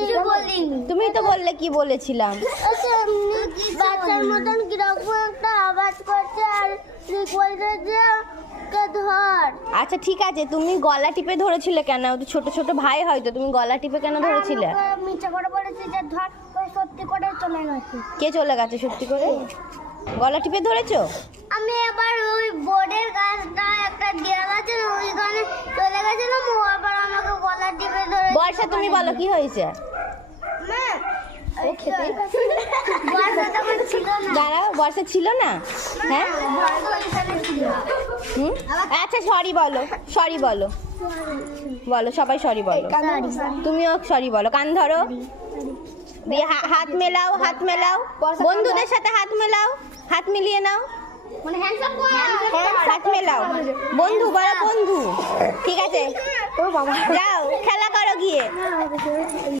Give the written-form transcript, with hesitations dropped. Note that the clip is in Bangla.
কিছু বলিনি। তুমি তো বললে কি বলেছিলাম। বাচ্চার মতন কিরকম একটা আওয়াজ করছে আর বলছে যে কে ধর। আচ্ছা ঠিক আছে, তুমি গলা টিপে ধরেছিলে কেন? তো ছোট ছোট ভাই হয়তো, তুমি গলা টিপে কেন ধরেছিলে? মিথ্যা করে বলেছি যে ধর, ওই সত্যি করে চলে গেছে। কে চলে গেছে সত্যি করে? গলা টিপে ধরেছো? আমি এবার ওই বোর্ডের গাছটা একটা দেওয়াল আছে না, ওইখানে চলে গেছিলাম, ও আবার আমাকে গলা টিপে ধরে। বর্ষা তুমি বলো কি হয়েছে? মা বর্ষা তখন ছিল না। দাঁড়াও, বর্ষা ছিল না? হ্যাঁ হুম, আচ্ছা সরি বলো, সরি বলো, বলো সবাই সরি বলো। তুমিও সরি বলো, কান ধরো দিয়ে হাত মেলাও, হাত মেলাও, বন্ধুদের সাথে হাত মেলাও, হাত মিলিয়ে নাও, মানে হ্যান্ডসাম হাত মেলাও, বন্ধু বলো বন্ধু। ঠিক আছে, যাও খেলা করো গিয়ে।